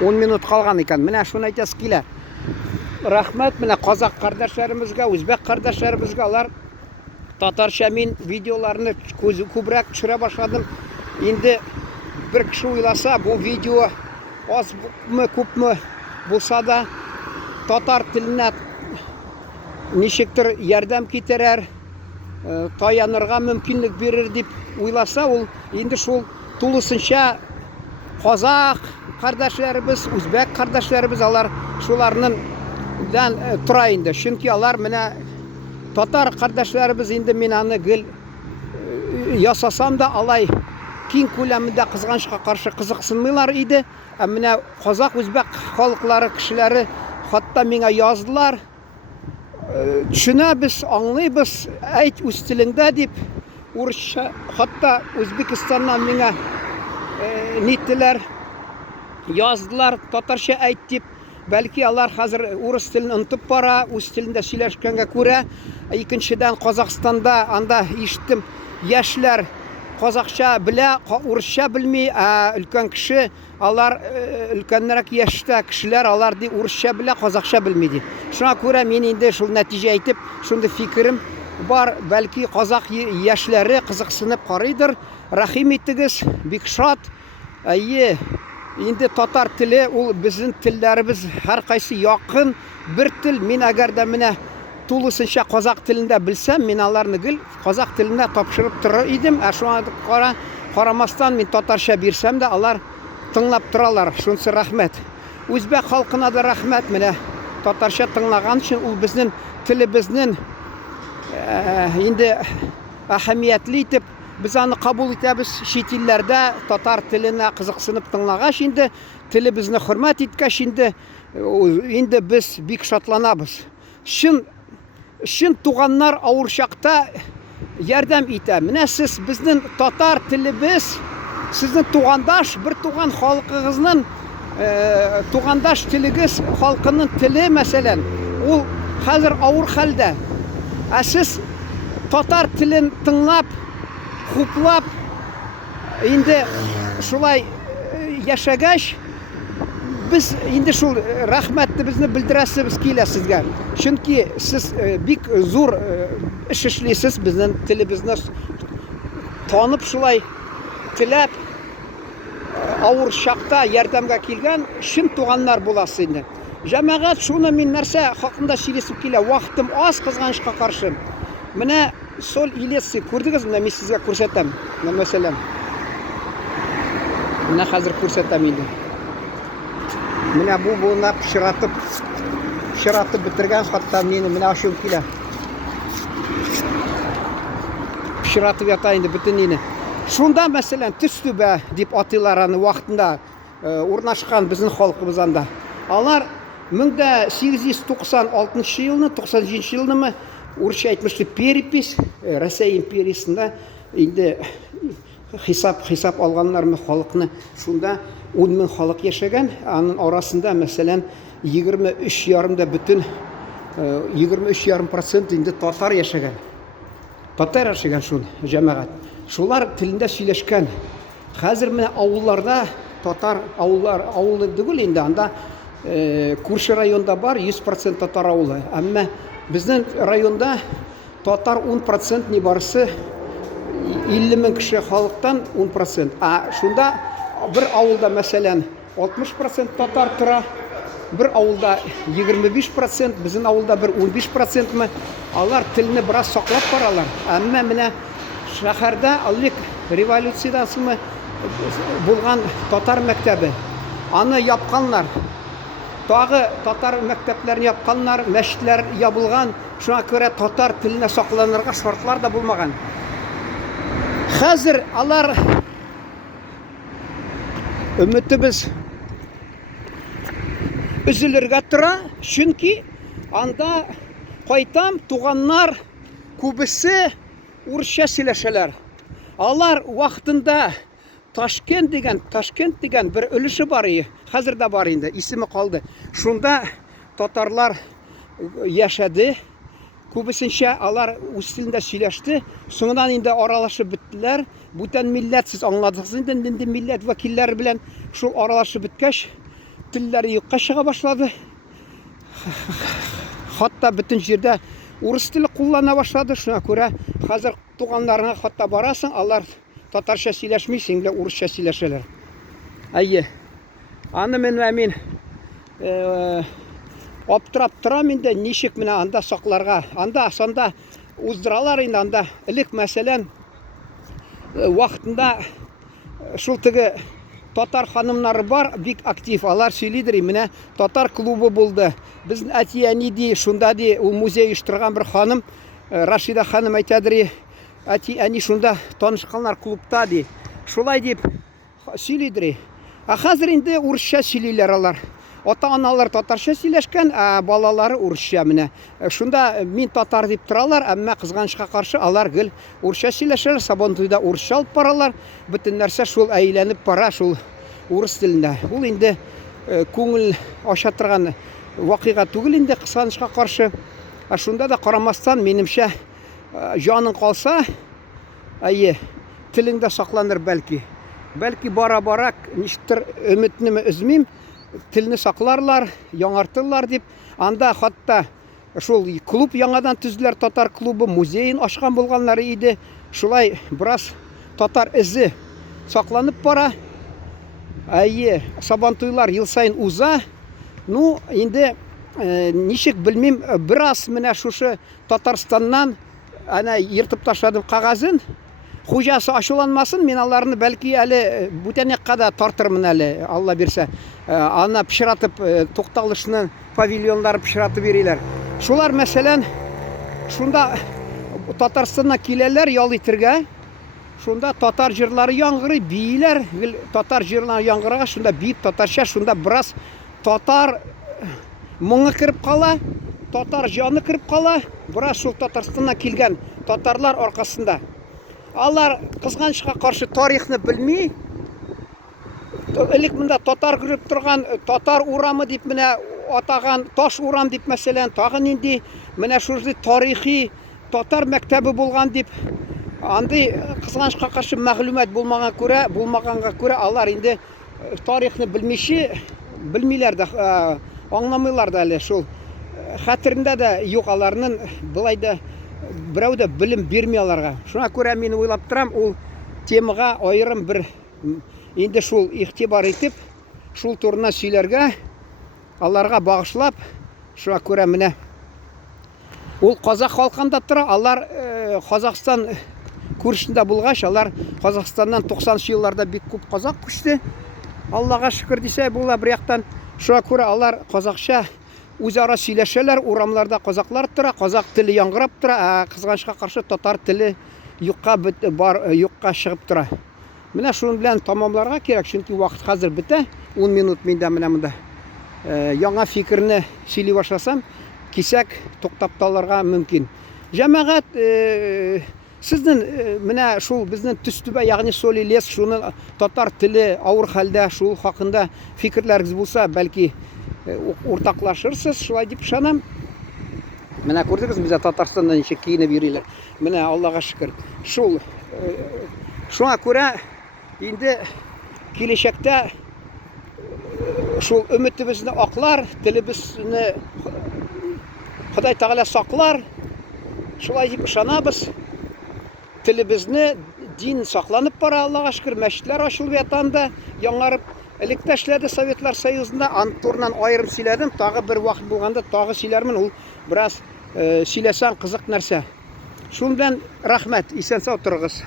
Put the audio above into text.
10 минут калган икән. Менә шуны әйтәсе килә. Рәхмәт менә казак кардәшләремезгә, үзбәк кардәшләремезгә. Алар татарча мин видеоларны күбрәк төшерә башладым. Инде бер кеше уйласа, бу видео азмы, күпме булса да татар теленә ничектер ярдәм китерер, таянырга мөмкинлек бирер дип уйласа, ул инде шул тулысынча казак кардәшләребез, үзбәк кардәшләребез, алар шуларның тора инде. Чөнки алар менә татар кардәшләребез инде мин аны гел ясасам да алай киң күләмендә кызганычка каршы кызыксынмыйлар иде. Ә менә казак, үзбәк халыклары, кешеләре хатта миңа яздылар. Төшенәбез, аңлыйбыз, әйт үз телеңдә дип. Урысча, хатта Үзбекстаннан миңа ниттеләр, яздылар, татарча әйт дип. Бәлки алар хәзер урыс телен онытып бара, үз телендә сөйләшкәнгә күрә. Икенчедән Казакстанда анда ишеттем, яшьләр казакча белә, урысча белми, өлкән кеше, алар өлкәннәрәк яшьтә кешеләр, алар ди урысча белә, казакча белми ди. Шуңа күрә мин инде шул нәтиҗә әйтеп, шундый фикерем бар, бәлки казак яшьләре кызыксынып карыйдыр. Рәхим итегез, бик шат. Әйе, инде татар теле, ул безнең телләребез һәркайсы якын бер тел. Мин әгәр дә менә тулысынча казак телендә белсәм, мин аларны гел казак теленә тапшырып торыр идем. Шуңа карамастан мин татарча бирсәм дә алар тыңлап торалар. Шунысы рәхмәт. Үзбәк халкына да рәхмәт. Менә татарча тыңлаган өчен, ул безнең телебезнең инде әһәмиятле итеп без аны кабул итәбез. Чит илләрдә татар теленә кызыксынып тыңлагач, инде телебезне хөрмәт иткәч, инде без бик шатланабыз. Чын туганнар авыр чакта ярдәм итә. Менә сез безнең татар телебез, сезнең тугандаш, бер туган халкыгызның тугандаш телегез, халкының теле мәсәлән, ул хәзер авыр хәлдә. Сез татар телен тыңлап, хуплап, инде шулай яшәгәч, biz инде шул рәхмәтебезне белдерәсебез килә сезгә. Чөнки сез бик зур эш эшлисез, безнең телебезне танып, шулай теләп, авыр чакта ярдәмгә килгән чын туганнар буласыз инде. Җәмәгать, шуны мин нәрсә хакында сөйләсеп килә, вакытым аз, кызганычка каршы. Менә Соль Илецкий күрдегезме? Мин сезгә күрсәтәм. Мәсәлән, менә хәзер күрсәтәм инде. Менә бу буна пычратып бетергән, хатта мине менә ачу килә. Пычратып ята инде бөтен ине. Шунда мәсәлән төстүбә дип атыйлар аны вакытында урнашкан безнең халкыбыз анда. Алар 1896 елны, 97 елны урысча әйтмешли перепись, Россия империясында инде хисап алганнармы халыкны, шунда 10 мең халык яшәгән. Аның арасында мәсәлән 23,5 бөтен 23,5% инде татар яшәгән. Татар яшәгән шул җәмәгать. Шулар телендә сөйләшкән. Хәзер менә авылларда татар авылы түгел инде, анда күрше районда бар 100% татар авылы. Әмма безнең районда татар 10% не барысы 50 мең кеше халыктан 10%. Шунда бер авылда мәсәлән 60% татар тора, бер авылда 25%, безнең авылда бер 15% мы. Алар телне бераз саклап баралар. Әмма менә шәһәрдә алык революциядән соң булган татар мәктәбе. Аны япканнар. Тагы татар мәктәпләрен япканнар, мәчетләр ябылган. Шуңа күрә татар теленә сакланырга шартлар да булмаган. Хәзер алар өметебез üzülергә тора, чөнки анда кайтам туганнар күбесе урысча сөйләшәләр. Алар вакытында Ташкент дигән бер өлеше бар иде. Хәзер дә бар инде, исеме калды. Шунда татарлар яшәде. Күбесенчә алар үз телендә сөйләште. Соңыннан инде аралашып беттеләр. Бүтән милләт, сез аңладыгыз инде милләт вәкилләре белән шул аралашып беткәч, телләре юкка чыга башлады. Хатта бөтен җирдә урыс теле куллана башлады. Шуңа күрә хәзер туганнарына хатта барасың, алар татарча сөйләшми, син белән урысча сөйләшәләр. Әйе. Аны мин аптырап торам инде, ничек менә анда сакларга. Анда санда уздыралар инде анда. Элек мәсәлән вакытында шул теге татар ханымнары бар, бик актив. Алар сөйлидер, менә татар клубы булды. Безнең әти-әни ди, шунда ди, ул музей оештырган бер ханым, Рашида ханым әйтәдер, әти-әни шунда танышканнар клубта ди. Шулай дип сөйлидер. Хәзер инде урысча сөйлиләр алар. Ата-аналар татарча сөйләшкән, балалары урысча менә. Шунда мин татар дип торалар, әмма кызганычка каршы алар гел урысча сөйләшәләр, Сабантуйда урысча алып баралар. Бөтен нәрсә шул әйләнеп бара шул урыс телендә. Ул инде күңел аша торган вакыйга түгел инде кызганычка каршы. Шунда да карамастан минемчә җаның калса, әйе, телеңдә сакланыр бәлки. Бәлки бара-бара ничектер өметне өзмим. Телне сакларлар, яңартырлар дип, анда хатта шул клуб яңадан төзеләр, татар клубы, музейын ачкан булганнары иде. Шулай бераз татар изе сакланып бара. Әйе, Сабантуйлар ел сайын уза. Ну, инде ничек белмим, бераз менә шушы Татарстаннан ана йыртып ташладым кагазын. Хуҗасы ачуланмасын, мин аларны бәлки әле бүтән якка да тартырмын әле, Алла бирсә. Аны пеширатып, тукталышны павильоннар пеширатып бириләр. Шулар мәсәлән, шунда Татарстаннан киләләр ял итәргә. Шунда татар җырлары яңгырый, бийләр, татар җырлары яңгырага, шунда бип татарча, шунда бераз татар моңы кирип кала, татар җаны кирип кала. Бераз шул Татарстаннан килгән татарлар аркасында. Алар кызганычка каршы тарихны белми. Элек монда татар күреп торган, татар урамы дип менә атаган, таш урам дип мәсәлән, тагы нинди менә шушы тарихи татар мәктәбе булган дип андый кызганычка каршы мәгълүмат булмаганга күрә алар инде тарихны белмиләр дә, аңламыйлар да әле шул. Хәтерендә дә юк аларның былай да берәү дә белем бирми аларга. Шуңа күрә мин уйлап торам, ул темага аерым бер инде шул игътибар итеп, шул турында сөйләргә, аларга багышлап, шуңа күрә менә ул казак халкында тора, алар Казакстан күршендә булгач, алар Казакстаннан 90-нчы елларда бик күп казак күчте. Аллага шөкер дисә була бер яктан. Шуңа күрә алар казакча үзара сөйләшәләр, урамларда казаклар тора, казак теле яңгырап тора, кызганычка каршы татар теле юкка чыгып тора. Менә шуның белән тамамларга кирәк, чөнки вакыт хәзер бетә. 10 минут миндә менә монда яңа фикерне сөйли башласам, кисәк туктап таларга мөмкин. Җәмәгать, сезнең менә шул безнең төстүбә, ягъни Соли лес, шуның татар теле авыр хәлдә, шул хакында фикерләрегез булса, бәлки уртаклашырсыз, шулай дип ышанам. Менә күрдегез, бездә Татарстанда ничек киенеп йөриләр. Менә Аллага шөкер. Шуңа күрә инде киләчәктә шул өметебезне аклар, телебезне Ходай Тәгалә саклар. Шулай дип ышанабыз. Телебезне дин сакланып бара, Аллага шөкер, мәчетләр ачылып ята анда, яңарып. Электә эшләде Советлар Союзында, антурнан аерым сөйләдем, тагы бер вакыт булганда тагы сөйләрмен, ул бераз сөйләсәң кызык нәрсә. Шундан рәхмәт, исән-сау торыгыз.